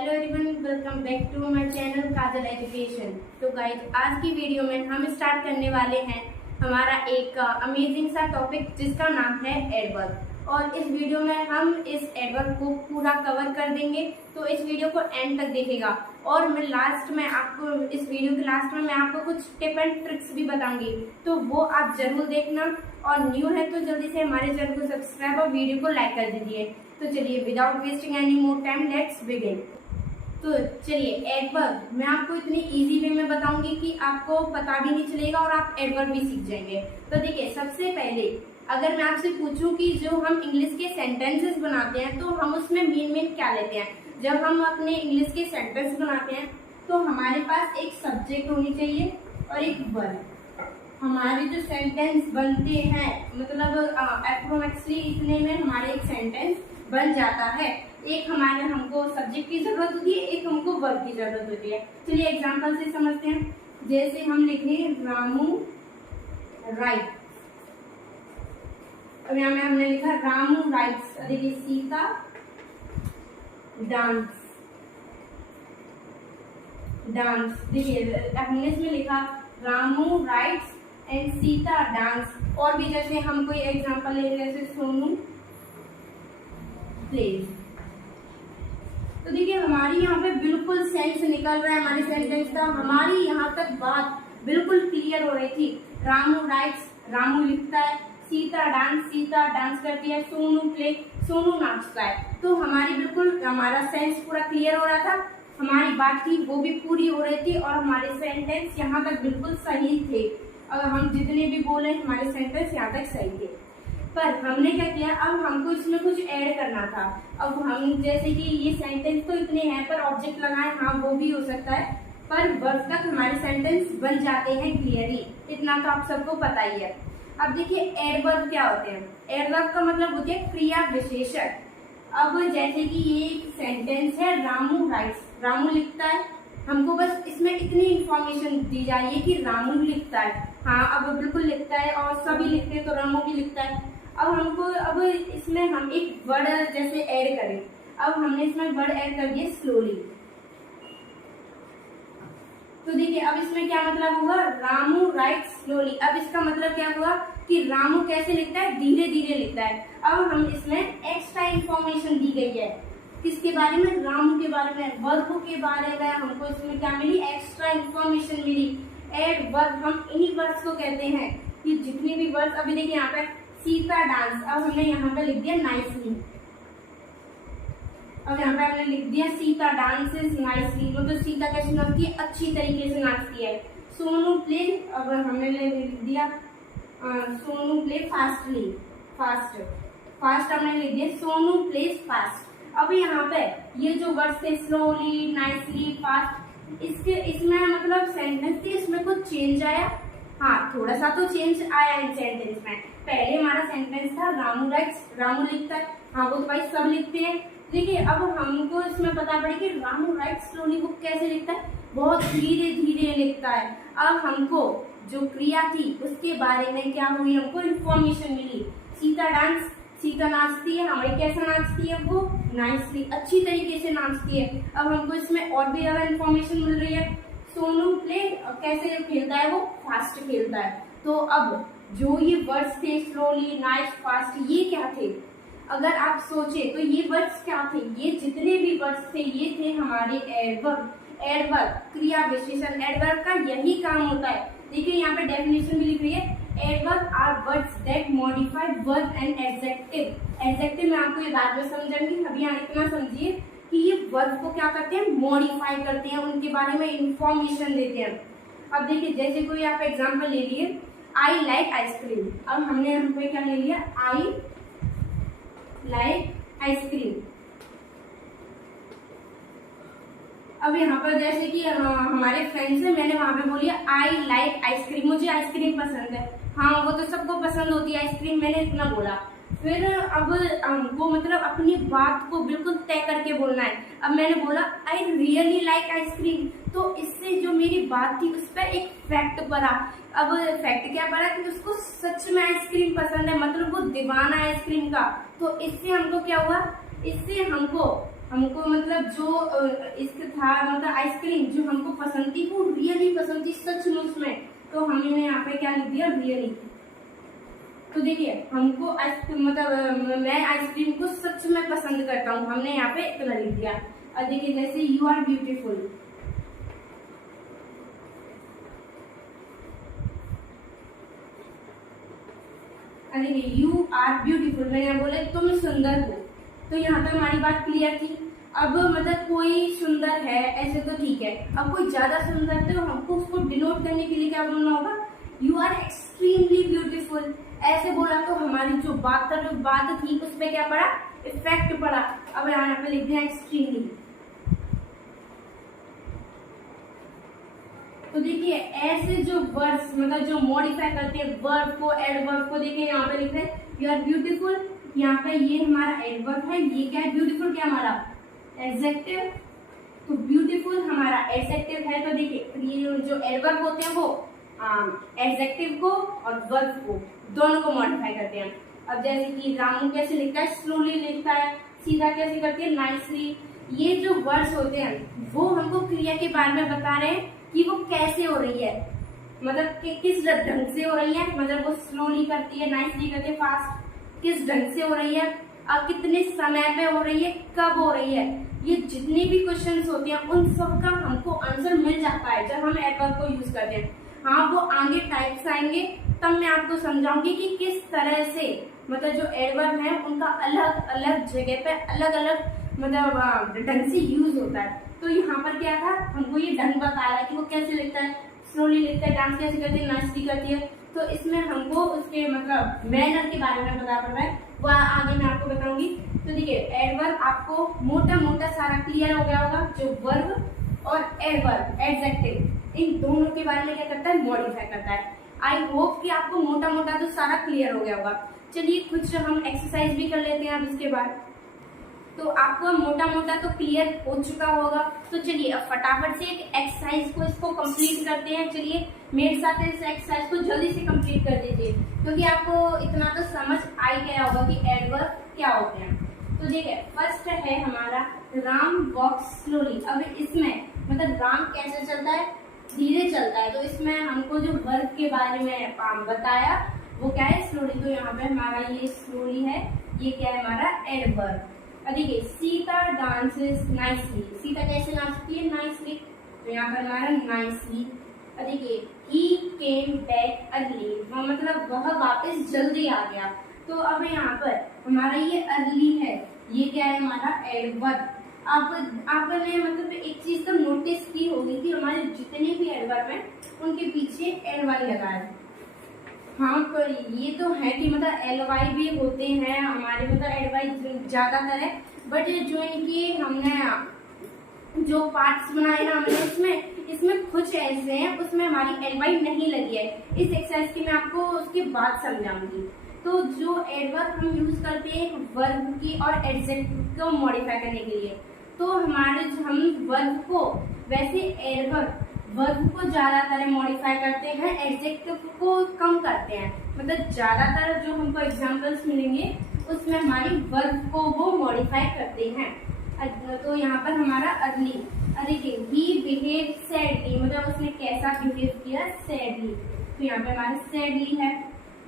Hello everyone, welcome back to my channel Kajal education. तो guys, आज की वीडियो में हम स्टार्ट करने वाले हैं हमारा एक अमेजिंग सा टॉपिक जिसका नाम है एडवर्ब। और इस वीडियो में हम इस एडवर्ब को पूरा कवर कर देंगे, तो इस वीडियो को एंड तक देखेगा। और मैं लास्ट में आपको इस वीडियो के लास्ट में मैं आपको कुछ टिप एंड ट्रिक्स भी बताऊंगी, तो वो आप जरूर देखना। और न्यू है तो जल्दी से हमारे चैनल को सब्सक्राइब और वीडियो को लाइक कर दीजिए। तो चलिए, without wasting any more time, let's begin. तो चलिए, एडवर्ब मैं आपको इतनी इजी वे में बताऊंगी कि आपको पता भी नहीं चलेगा और आप एडवर्ब भी सीख जाएंगे। तो देखिए, सबसे पहले अगर मैं आपसे पूछूं कि जो हम इंग्लिश के सेंटेंसेस बनाते हैं तो हम उसमें मेन क्या लेते हैं। जब हम अपने इंग्लिश के सेंटेंस बनाते हैं तो हमारे पास एक सब्जेक्ट होनी चाहिए और एक वर्ब। हमारे जो सेंटेंस बनते हैं, मतलब अप्रोक्सीमेटली इतने में हमारे एक सेंटेंस बन जाता है। एक हमारे हमको सब्जेक्ट की जरूरत होती है, एक हमको वर्ब की जरूरत होती है। चलिए एग्जांपल से समझते हैं। जैसे हम लिखें रामू राइट, अब यहाँ में हमने लिखा रामू राइट्स। देखिए, सीता डांस, देखिए हमने इसमें लिखा Ramu rights and Sita dance. और भी जैसे हम कोई एग्जांपल ले, जैसे सोनू प्लेज। तो देखिए, हमारी यहाँ पे बिल्कुल सेंस निकल रहा है हमारे सेंटेंस का। हमारी यहाँ तक बात बिल्कुल क्लियर हो रही थी। रामू राइट्स, रामू लिखता है। सीता डांस करती है। सोनू प्ले, सोनू नाचता है। तो हमारी बिल्कुल हमारा सेंस पूरा क्लियर हो रहा था, हमारी बात थी वो भी पूरी हो रही थी और हमारे सेंटेंस यहाँ तक बिल्कुल सही थे। अगर हम जितने भी बोले हमारे सेंटेंस यहाँ तक सही थे। पर हमने क्या किया, अब हमको इसमें कुछ ऐड करना था। अब हम जैसे कि ये सेंटेंस तो इतने हैं, पर ऑब्जेक्ट लगाए, हाँ वो भी हो सकता है, पर वर्ब तक हमारे सेंटेंस बन जाते हैं क्लियरली। इतना तो आप सबको पता ही है। अब देखिए, एडवर्ब क्या होते हैं। एडवर्ब का मतलब होती है क्रिया विशेषण। अब जैसे कि ये एक सेंटेंस है, रामू राइट्स, रामू लिखता है। हमको बस इसमें इतनी इंफॉर्मेशन दी जा रही है कि रामू लिखता है। हाँ, अब बिल्कुल लिखता है और सभी लिखते हैं तो रामू भी लिखता है। अब इसमें हम एक वर्ड जैसे ऐड करें। अब हमने इसमें वर्ड ऐड कर दिया स्लोली। तो देखिए, अब इसमें क्या मतलब हुआ, रामू राइट्स स्लोली। अब इसका मतलब क्या हुआ कि रामू कैसे लिखता है, धीरे धीरे लिखता है। अब हम इसमें एक्स्ट्रा इंफॉर्मेशन दी गई है। किसके बारे में, रामू के बारे में, वर्ब के बारे में हमको इसमें क्या मिली, एक्स्ट्रा इंफॉर्मेशन मिली। एडवर्ब हम इन्हीं वर्ड्स को कहते हैं कि जितनी भी वर्ड्स, अभी देखिए यहाँ पे सीता डांस, अब हमने यहाँ पे लिख दिया नाइसली। अब यहाँ पे हमने लिख दिया सीता डांसेस नाइसली, मतलब सीता कैसे नाचती है, अच्छी तरीके से नाचती है। सोनू प्ले, अब हमने लिख दिया सोनू प्ले फास्टली, फास्ट हमने लिख दिया सोनू प्लेज फास्ट। अब यहाँ पे ये जो वर्ड्स थे स्लोली, नाइसली, फास्ट, इसमें मतलब सेंटेंस थी, इसमें कुछ चेंज आया। हाँ, थोड़ा सा तो चेंज आया इन सेंटेंस में। पहले हमारा सेंटेंस था रामू राइट्स, रामू लिखता है। हाँ, वो तो भाई सब लिखते हैं। देखिए, अब हमको इसमें पता पड़े कि रामू राइट्स स्लोली वो कैसे लिखता है, बहुत धीरे धीरे लिखता है। अब हमको जो क्रिया थी उसके बारे में क्या हुई, हमको इन्फॉर्मेशन मिली। सीता डांस, सीता नाचती है, हमारी कैसे नाचती है, वो नाइसली, अच्छी तरीके से नाचती है। अब हमको इसमें और भी ज्यादा इन्फॉर्मेशन मिल रही है। सोनू प्ले कैसे खेलता है, वो फास्ट खेलता है। तो अब जो ये वर्ड्स थे स्लोली, नाइस, फास्ट, ये क्या थे, अगर आप सोचे तो ये वर्ड्स क्या थे, ये जितने भी वर्ड्स थे ये थे हमारे एडवर्ब। एडवर्ब क्रिया विशेषण, एडवर्ब का यही काम होता है। देखिए, यहाँ पे डेफिनेशन भी लिख रही है, adverb are words that modify verb and adjective. Adjective मैं आपको ये बाद में समझाऊंगी, अभी यहाँ इतना समझिए कि ये वर्ब को क्या करते हैं, मॉडिफाई करते हैं, उनके बारे में इंफॉर्मेशन देते हैं। अब देखिए, जैसे कोई आप एग्जांपल ले लिए, आई लाइक आइसक्रीम। अब हमने यहाँ पे क्या ले लिया, आई लाइक आइसक्रीम। अब यहाँ पर जैसे कि हमारे फ्रेंड्स है, मैंने वहां पे बोली आई लाइक आइसक्रीम, मुझे आइसक्रीम पसंद है। हाँ, वो तो सबको पसंद होती है आइसक्रीम, मैंने इतना बोला। फिर अब हमको मतलब अपनी बात को बिल्कुल तय करके बोलना है। अब मैंने बोला आई रियली लाइक आइसक्रीम, तो इससे जो मेरी बात थी उस पर एक फैक्ट पड़ा। अब फैक्ट क्या पड़ा कि उसको सच में आइसक्रीम पसंद है, मतलब वो दीवाना है आइसक्रीम का। तो इससे हमको क्या हुआ, इससे हमको हमको मतलब जो इसका था मतलब आइसक्रीम जो हमको पसंद थी वो रियली पसंद थी सचमुच में, तो हमने यहाँ पे क्या लिख दिया रियली। तो देखिए हमको मतलब मैं आइसक्रीम को सच में पसंद करता हूँ, हमने यहाँ पे इतना लिख दिया। और देखिए जैसे यू आर ब्यूटीफुल, देखिए यू आर ब्यूटीफुल, मैंने बोले तुम सुंदर हो, तो यहाँ पे हमारी बात क्लियर थी। अब मतलब कोई सुंदर है ऐसे तो ठीक है, अब कोई ज्यादा सुंदर है तो हमको उसको डिनोट करने के लिए क्या बोलना होगा, यू आर एक्सट्रीमली ब्यूटीफुल। ऐसे बोला तो हमारी जो बात थी उस पर क्या पड़ा, इफेक्ट पड़ा। अब यहाँ पे लिख दिया एक्सट्रीमली। तो देखिए ऐसे जो वर्ड्स मतलब जो मॉडिफाई करते हैं वर्ब को, एडवर्ब को, देखिए यहाँ पे लिख रहे हैं यू आर ब्यूटीफुल, यहाँ पे ये हमारा एडवर्ब है, ये क्या है ब्यूटीफुल क्या हमारा एडजेक्टिव। तो ब्यूटीफुल हमारा एडजेक्टिव है, तो देखिए ये जो एडवर्ब होते हैं वो एडजेक्टिव को और वर्ब को दोनों को मॉडिफाई करते हैं। अब जैसे कि रामू कैसे लिखता है, स्लोली लिखता है, सीधा कैसे करती है नाइसली। ये जो वर्ड्स होते हैं वो हमको क्रिया के बारे में बता रहे हैं कि वो कैसे हो रही है, मतलब कि किस ढंग से हो रही है, मतलब वो स्लोली करती है, नाइसली करती है, फास्ट किस ढंग से हो रही है, और कितने समय पे हो रही है, कब हो रही है। ये जितने भी क्वेश्चंस होते हैं उन सब का हमको आंसर मिल जाता है जब हम एडवर्ब को यूज करते हैं। हाँ वो आगे टाइप्स आएंगे तब मैं आपको समझाऊंगी कि किस तरह से मतलब जो एडवर्ब है उनका अलग अलग जगह पे अलग अलग मतलब ढंग से यूज होता है। तो यहाँ पर क्या था, हमको ये ढंग बता रहा है कि वो कैसे लिखता है, स्लोली लिखता है, डांस कैसे करती है, नाचती करती है। तो इसमें हमको उसके मतलब मैनर के बारे में पता पड़ रहा है, वो आगे मैं आपको बताऊंगी। तो देखिए एडवर्ब आपको मोटा मोटा सारा क्लियर हो गया होगा, जो वर्ब और एडवर्ब एडजेक्टिव इन दोनों के बारे में क्या करता है, मॉडिफाई करता है। आई होप कि आपको मोटा मोटा तो सारा क्लियर हो गया होगा। चलिए कुछ हम एक्सरसाइज भी कर लेते हैं अब इसके बाद। तो आपको मोटा मोटा तो क्लियर हो चुका होगा, तो चलिए अब फटाफट से एक एक्सरसाइज को इसको कंप्लीट करते हैं। चलिए मेरे साथ इस एक्सरसाइज को जल्दी से कंप्लीट कर दीजिए, क्योंकि आपको इतना तो समझ आ ही गया होगा कि एडवर्ब क्या होते हैं। तो देखिए फर्स्ट है हमारा राम वॉक्स स्लोली। अब इसमें मतलब राम कैसे चलता है, धीरे चलता है, तो इसमें हमको जो वर्ब के बारे में बताया वो क्या है, स्लोली। तो यहाँ पे हमारा ये स्लोली है, ये क्या है हमारा एडवर्ब। देखिए सीता डांसेस नाइसली, सीता कैसे नाचती है, नाइसली, तो यहाँ पर हमारा नाइसली। देखिए ही केम बैक अर्ली, मतलब वह वापस जल्दी आ गया। तो अब यहाँ पर हमारा ये अर्ली है, ये क्या है हमारा एडवर्ब। आपने मतलब एक चीज तो नोटिस की होगी कि हमारे जितने भी एडवर्ब हैं उनके पीछे एल वाई लगा है। हाँ पर ये तो है कि मतलब एल वाई भी होते हैं हमारे, मतलब एल वाई ज्यादातर है, बट जो इनकी हमने जो पार्ट्स बनाए ना हमने इसमें कुछ ऐसे हैं उसमें हमारी एल वाई नहीं लगी है। इस एक्सरसाइज की मैं आपको उसके बाद समझाऊंगी। तो जो एडवर्ब हम यूज करते हैं वर्ब की और एडजेक्टिव को मॉडिफाई करने के लिए, तो हमारे हम वर्ब को वैसे एडवर्ब वर्ब को ज्यादातर मॉडिफाई करते हैं, एडजेक्टिव को कम करते हैं। मतलब ज्यादातर जो हमको एग्जांपल्स मिलेंगे उसमें हमारी वर्ब को वो मॉडिफाई करते हैं। तो यहाँ पर हमारा अर्ली, देखिए ही बिहेव सैडली, मतलब उसने कैसा बिहेव किया, सैडली, तो यहाँ पे हमारा सैडली है।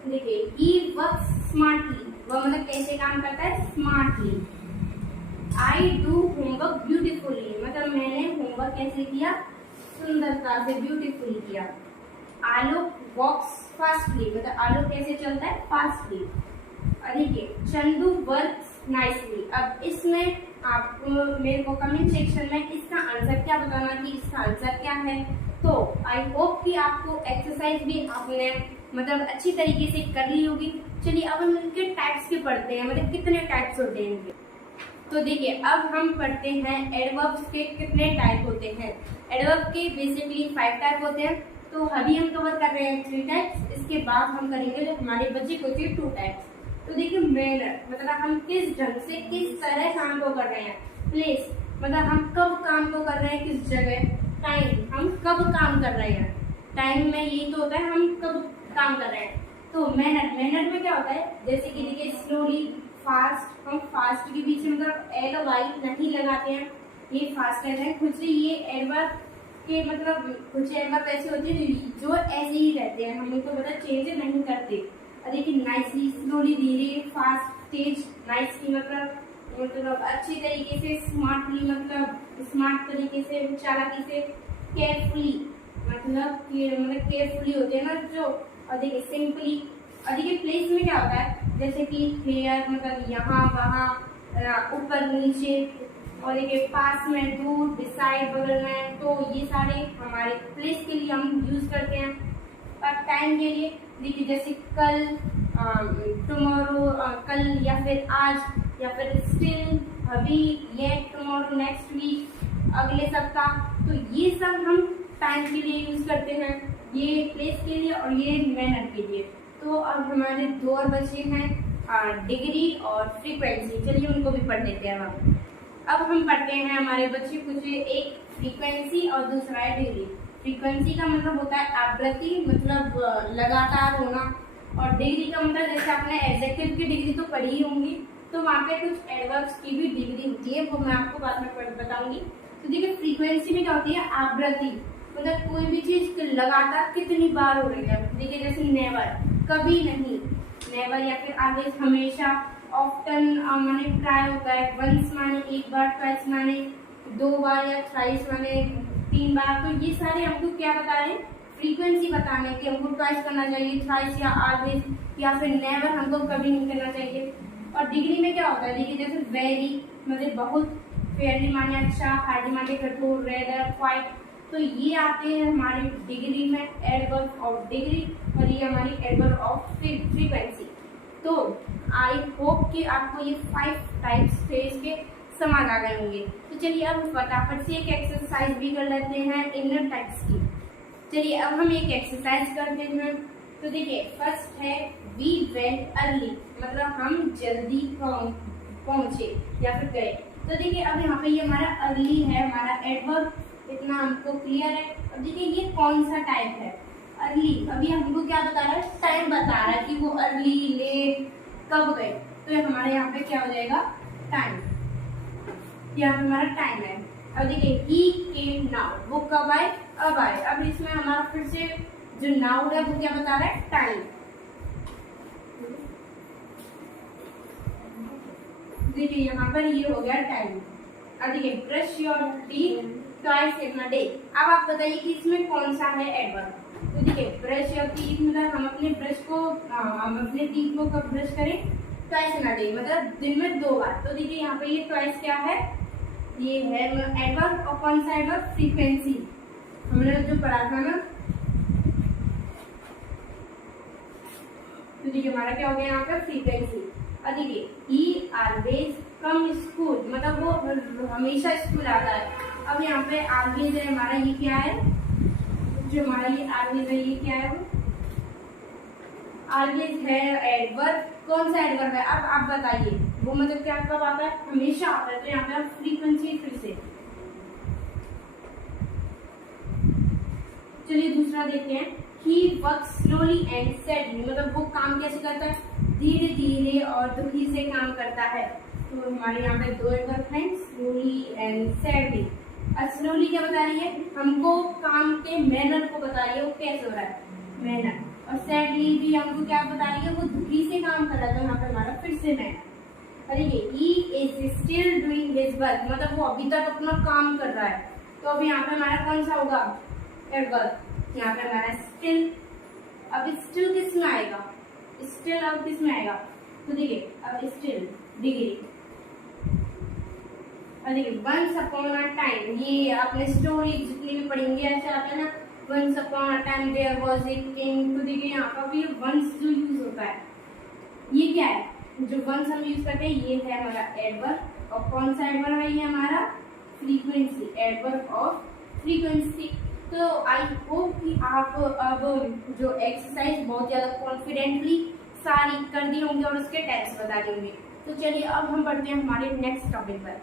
देखिए ही वर्क्स स्मार्टली, वह मतलब कैसे काम करता है, smartly. I do homework beautifully, मतलब मैंने होमवर्क कैसे किया, सुंदरता से, ब्यूटीफुली किया। आलोक वॉक्स फास्टली, मतलब आलोक कैसे चलता है, फास्टली। देखिए चंदू वर्क्स नाइसली। अब इसमें आपको मेरे को कमेंट सेक्शन में इसका आंसर क्या बताना कि इसका आंसर क्या है। तो आई होप कि आपको एक्सरसाइज भी आपने मतलब अच्छी तरीके से कर ली होगी। चलिए अब हम इनके टाइप्स के पढ़ते हैं, मतलब कितने टाइप्स होते हैं इनके। तो देखिए अब हम पढ़ते हैं एडवर्ब्स के कितने टाइप होते हैं। एडवर्ब के बेसिकली 5 टाइप होते हैं, तो अभी हम कवर कर रहे हैं 3 टाइप्स। इसके बाद हम करेंगे जो हमारे बच्चे को 2 टाइप्स। तो देखिए मैनर, मतलब हम किस ढंग से किस तरह काम को कर रहे हैं। प्लेस, मतलब हम कब काम को कर रहे हैं, किस जगह। टाइम, हम कब काम कर रहे हैं, टाइम में यही तो होता है हम कब काम कर रहे हैं। तो मैनर, मैनर में क्या होता है, जैसे कि देखिए स्लोली, फास्ट, हम फास्ट के पीछे मतलब एल वाई नहीं लगाते हैं, ये फास्ट रहता है। कुछ ये एडवर्ब के मतलब कुछ एडवर्ब ऐसे होते हैं जो ऐसे ही रहते हैं, हम उनको मतलब चेंज नहीं करते। देखिए नाइसली, स्लोली, धीरे, फास्ट, तेज, नाइसली मतलब अच्छी तरीके से, स्मार्टली मतलब स्मार्ट तरीके से, चालाकी से, केयरफुली मतलब केयरफुली होते हैं ना जो। और देखिए सिंपली। और देखिए प्लेस में क्या होता है, जैसे कि हेयर मतलब यहाँ वहाँ, ऊपर नीचे। और देखिए पास में, दूर, बिसाइड बगल में, तो ये सारे हमारे प्लेस के लिए हम यूज करते हैं। और टाइम के लिए देखिए जैसे कल, टुमारो, कल या फिर आज, या फिर स्टिल, अभी, येट, टुमारो, नेक्स्ट वीक, अगले सप्ताह। तो ये सब हम टाइम के लिए यूज करते हैं, ये प्लेस के लिए और ये मैनर के लिए। तो अब हमारे दो और बचे हैं, डिग्री और फ्रीक्वेंसी। चलिए उनको भी पढ़ लेते हैं हम। अब हम पढ़ते हैं हमारे बच्चे कुछ, एक फ्रीक्वेंसी और दूसरा है डिग्री। फ्रीक्वेंसी का मतलब होता है आवृत्ति, मतलब लगातार होना। और डिग्री का मतलब जैसे आपने एडजेक्टिव की डिग्री तो पढ़ी ही होंगी, तो वहाँ पे कुछ एडवर्ब्स की भी डिग्री होती है, वो मैं आपको बाद में बताऊंगी। तो देखिए फ्रीक्वेंसी में क्या होती है, आवृत्ति, मतलब कोई भी चीज लगातार कितनी बार हो रही है। देखिए जैसे नेवर, कभी नहीं, नेवर, या फिर आगे हमेशा, ऑफ्टन माने ट्राई होता है, वंस माने एक बार, ट्वाइस माने दो बार, या थ्राइस माने तीन बार। तो ये सारे हमको क्या बता रहे हैं, फ्रीक्वेंसी बताने की, हमको ट्वाइस करना चाहिए, थ्राइस या ऑलवेज, या फिर नेवर हमको कभी नहीं करना चाहिए। और डिग्री में क्या होता है, देखिए जैसे वेरी मतलब बहुत, फेयरली माने अच्छा, हार्डली माने कठोर, रेदर, क्वाइट। तो ये आते हैं हमारे डिग्री में, एडवर्ब ऑफ डिग्री, और ये हमारी एडवर्ब ऑफ फ्रीक्वेंसी। तो आई होप कि आपको ये 5 टाइप्स थे इसके समझ आ गए होंगे। तो चलिए अब फटाफट से एक एक्सरसाइज भी कर लेते हैं इनर टेक्स्ट की। चलिए अब हम एक एक्सरसाइज करते हैं। तो देखिए फर्स्ट है वी वेंट अर्ली, मतलब हम जल्दी पहुंचे या फिर गए। तो देखिए अब यहाँ पे ये हमारा अर्ली है, हमारा एडवर्ब, इतना हमको क्लियर है। अब देखिए ये कौन सा टाइप है, अर्ली। अभी हमको क्या बता रहा है, टाइम बता रहा है कि वो अर्ली, लेट, कब गए। तो ये हमारे यहाँ पे क्या हो जाएगा, टाइम। यहाँ पे हमारा टाइम है। अब देखिए ही केम नाउ, वो कब आए, अब आए। अब इसमें हमारा फिर से जो नाउ है वो क्या बता रहा है, टाइम। देखिए यहाँ पर ये हो गया टाइम। अब देखिए brush your teeth twice in a day. अब आप बताइए कि इसमें कौन सा है एडवर्ब। तो देखिए ब्रश योर टीथ मतलब हम अपने टीथ को कब ब्रश करें, ट्वाइस इन अ डे, मतलब दिन में 2 बार। तो देखिए यहाँ पे ये ट्वाइस क्या है, ये है एडवर्ब। और कौन सा एडवर्ब, फ्रीक्वेंसी, हमने जो पढ़ा था ना। तो देखिए हमारा क्या हो गया यहाँ पे, फ्रीक्वेंसी। और देखिए ही ऑलवेज कम स्कूल, मतलब वो हमेशा स्कूल आता है। अब यहाँ पे ऑलवेज है हमारा, ये क्या है, जो हमारा ये ऑलवेज है ये क्या है, वो ऑलवेज है एडवर्ब। कौन सा एडवर्ब है, अब आप बताइए वो मतलब क्या कब आता है, हमेशा आता है। तो यहाँ पे फ्रीक्वेंसी फिर से। चलिए दूसरा देखते हैं, ही वर्क स्लोली एंड सैडली, मतलब वो काम कैसे करता है, धीरे धीरे और दुखी से काम करता है। तो हमारे यहाँ पे 2 एडवर्ब हैं, स्लोली एंड सैडली। और स्लोली क्या बता रही है, हमको काम के मैनर को बता रही है, वो कैसे हो रहा है, मैनर। और सैडली भी हमको क्या बता रही है, वो दुखी से काम कर रहा है। तो यहाँ पे हमारा फिर से मैनर। अरे ये he is still doing his work, मतलब वो अभी तक अपना काम कर रहा है। तो अभी यहाँ पे हमारा कौन सा होगा, एडवर्ब। यहाँ पे हमारा स्टिल। अब स्टिल किस में आएगा, स्टिल अब किस में आएगा, तो देखिए अब स्टिल डिग्री। और देखिए वंस अपॉन अ टाइम, ये आपने स्टोरी जितनी भी पढ़ेंगे ऐसे आता है ना, once upon a time there was a king. तो देखिए यहाँ पर भी वंस जो यूज होता है, ये क्या है, जो वंस हम यूज करते हैं ये है हमारा एडवर्ब। और कौन सा एडवर्ब है ये हमारा, फ्रीक्वेंसी, एडवर्ब ऑफ फ्रीक्वेंसी। तो आई होप कि आप अब जो एक्सरसाइज बहुत ज़्यादा कॉन्फिडेंटली सारी कर दी होंगी और उसके टेक्स्ट बता दी होंगी। तो चलिए अब हम बढ़ते हैं हमारे नेक्स्ट टॉपिक पर।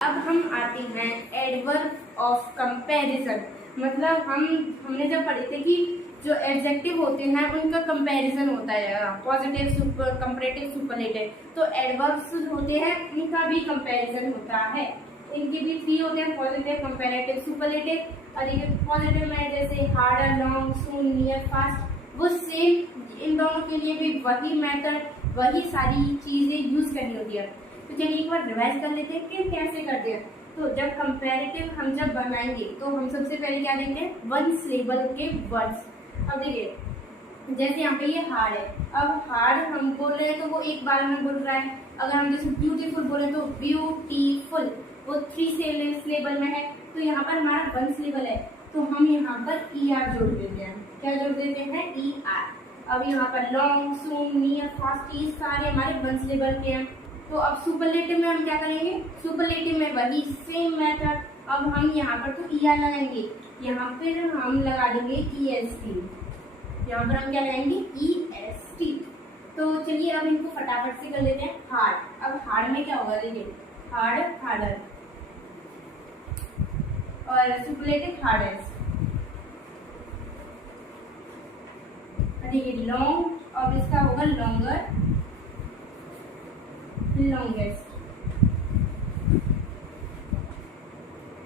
अब हम आते हैं एडवर्ब ऑफ कंपैरिजन। मतलब हमने जब पढ़े थे कि जो एडजेक्टिव होते हैं उनका कंपैरिजन होता है, पॉजिटिव कंपैरेटिव सुपरलेटिव। तो एडवर्ब्स होते हैं उनका भी कंपैरिजन होता है, इनके भी 3 होते हैं, पॉजिटिव, कंपैरेटिव, सुपरलेटिव। और ये पॉजिटिव में जैसे हार्डर, लॉन्ग, सून, नियर, फास्ट, वो सेम इन दोनों के लिए भी वही मेथड, वही सारी चीजें यूज करनी होती है। तो चलिए एक बार रिवाइज कर लेते हैं कि कैसे करते हैं। तो जब कंपैरेटिव हम जब बनाएंगे तो हम सबसे पहले क्या देखते हैं, वन सिलेबल के वर्ड्स। अब देखिए जैसे यहाँ पे ये हार्ड है, अब हार्ड हम बोल रहे हैं तो वो एक बार में बोल रहा है। अगर हम जैसे ब्यूटीफुल बोले तो ब्यूटीफुल, वो 3 सिलेबल में है, तो यहाँ पर हमारा 1 सिलेबल है, तो हम यहाँ पर ER जोड़ देते हैं। क्या जोड़ देते हैं, ER। अब यहाँ पर लॉन्ग, सून, नियर, फास्ट, ये सारे हमारे 1 सिलेबल के हैं। तो अब सुपरलेटिव में हम क्या करेंगे, सुपरलेटिव में वही सेम मेथड। अब हम यहाँ पर तो ER लगाएंगे, यहाँ पर हम लगा देंगे EST, यहाँ पर हम क्या लगाएंगे, EST। तो चलिए अब इनको फटाफट से कर लेते हैं। हार्ड, अब हार्ड में क्या होगा, देखिए हार्ड, हार्डर, और सुपरलेटिव हार्डेस्ट। देखिए लॉन्ग, अब इसका होगा लॉन्गर, लॉन्गेस्ट।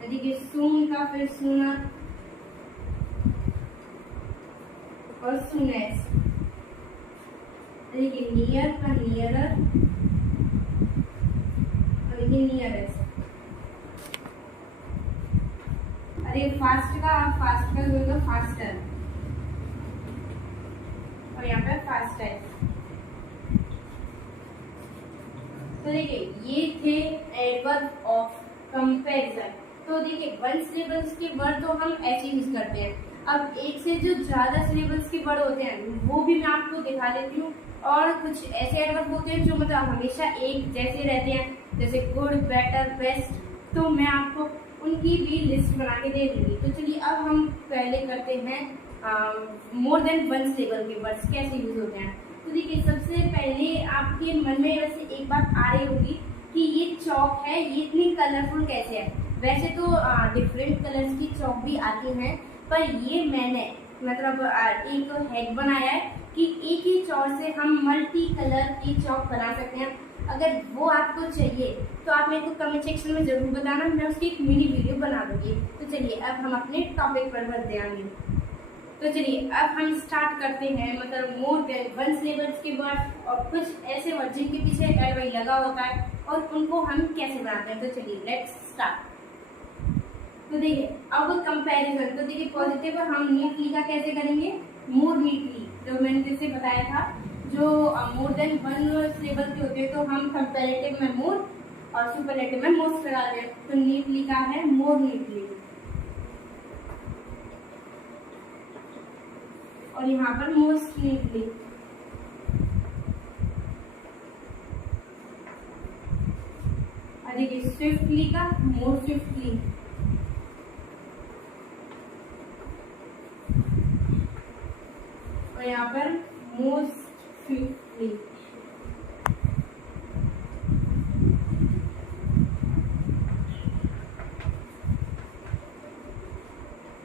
देखिए सून का फिर सूनर और सूनेस्ट। देखिए नियर का नियरर और देखिए नियरेस्ट। अरे फास्ट का जो होगा फास्टर, और यहाँ पे फास्टेस्ट। तो देखिए ये थे एडवर्ब ऑफ कंपैरिजन। तो देखिए 1 सिलेबल्स के वर्ड तो हम ऐसे यूज करते हैं। अब एक से जो ज्यादा सिलेबल्स के वर्ड होते हैं वो भी मैं आपको दिखा देती हूँ। और कुछ ऐसे एडवर्ब होते हैं जो मतलब हमेशा एक जैसे रहते हैं, जैसे गुड, बेटर, बेस्ट। तो मैं आपको उनकी भी लिस्ट बना के दे दूंगी। तो चलिए अब हम पहले करते हैं मोर देन 1 सिलेबल के वर्ड्स कैसे यूज होते हैं। तो देखिए सबसे पहले आपके मन में वैसे एक बात आ रही होगी कि ये चौक है, ये इतनी कलरफुल कैसे है। वैसे तो डिफरेंट कलर्स की चौक भी आती हैं, पर ये मैंने मतलब एक हैक बनाया है कि एक ही चौक से हम मल्टी कलर की चौक बना सकते हैं। अगर वो आपको चाहिए तो आप मेरे को कमेंट सेक्शन में जरूर बताना, मैं उसकी एक मिनी वीडियो बना दूंगी। तो चलिए अब हम अपने टॉपिक पर बढ़ते हैं। तो चलिए अब हम स्टार्ट करते हैं, मतलब मोर देन 1 सिलेबल्स के वर्ड और कुछ ऐसे वर्ड जिनके पीछे एलवाई लगा होता है और उनको हम कैसे बनाते हैं। तो चलिए लेट्स स्टार्ट। तो देखिए अब कंपैरिजन, तो देखिए पॉजिटिव हम नीटली का कैसे करेंगे, मोर नीटली, जो मैंने जैसे बताया था, जो मोर देन 1 सिलेबल के होते हैं तो हम कंपैरेटिव में मोर और सुपरलेटिव में मोस्ट लगाते हैं। तो नीटली का है मोर नीटली, और यहाँ पर मोस्ट नीटली। और देखिए स्विफ्टली का मोर स्विफ्टली, और यहाँ पर मोस्ट स्विफ्टली।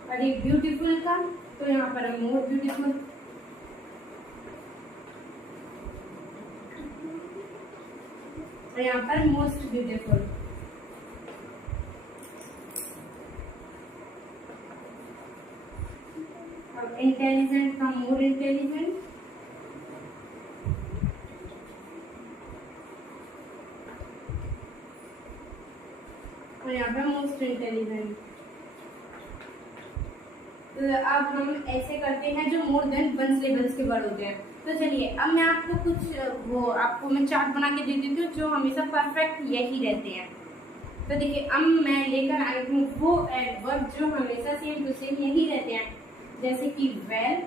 और एक ब्यूटीफुल का, तो यहाँ पर मोर ब्यूटीफुल। और यहाँ पर मोस्ट ब्यूटीफुल। अब इंटेलिजेंट का मोर इंटेलिजेंट। और यहाँ पर मोस्ट इंटेलिजेंट। तो अब हम ऐसे करते हैं जो मोर देन 1 सिलेबल्स के वर्ड होते हैं। तो चलिए अब मैं आपको कुछ आपको मैं चार्ट बना के दे देती हूँ जो हमेशा परफेक्ट यही रहते हैं। तो देखिए अब मैं लेकर आई हूँ वो एडवर्ब जो हमेशा सेम टू सेम यही रहते हैं, जैसे कि वेल,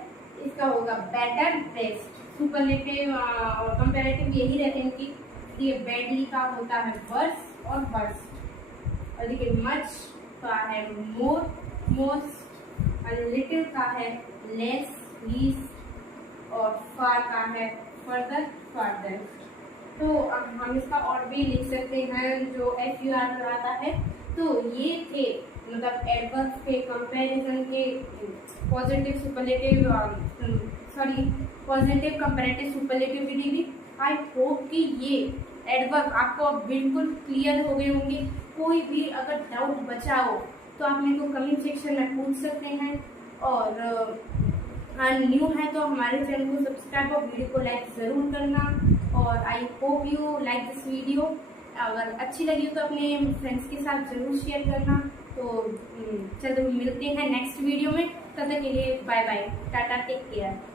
इसका होगा बेटर, बेस्ट। सुपरलेटिव और कंपैरेटिव यही रहते हैं इनकी। ये बैडली का होता है वर्स और वर्स्ट। और देखिए मच का है मोर, मोस्ट। और लिटिल का है लेस, लीस्ट। और फार का है फर्दर, फार्दर। तो हम इसका और भी लिख सकते हैं जो FUR आता है, तो ये थे मतलब एडवर्ब के कंपैरिजन के positive superlative positive comparative superlative degree. I hope कि ये एडवर्ब आपको बिल्कुल क्लियर हो गए होंगे। कोई भी अगर डाउट बचा हो तो आप मेरे को कमेंट सेक्शन में पूछ सकते हैं, और न्यू है तो हमारे चैनल को सब्सक्राइब और वीडियो को लाइक ज़रूर करना। और I hope you like this video. अगर अच्छी लगी तो अपने फ्रेंड्स के साथ ज़रूर शेयर करना। तो चलो मिलते हैं नेक्स्ट वीडियो में, तब तक के लिए bye bye, tata, take care.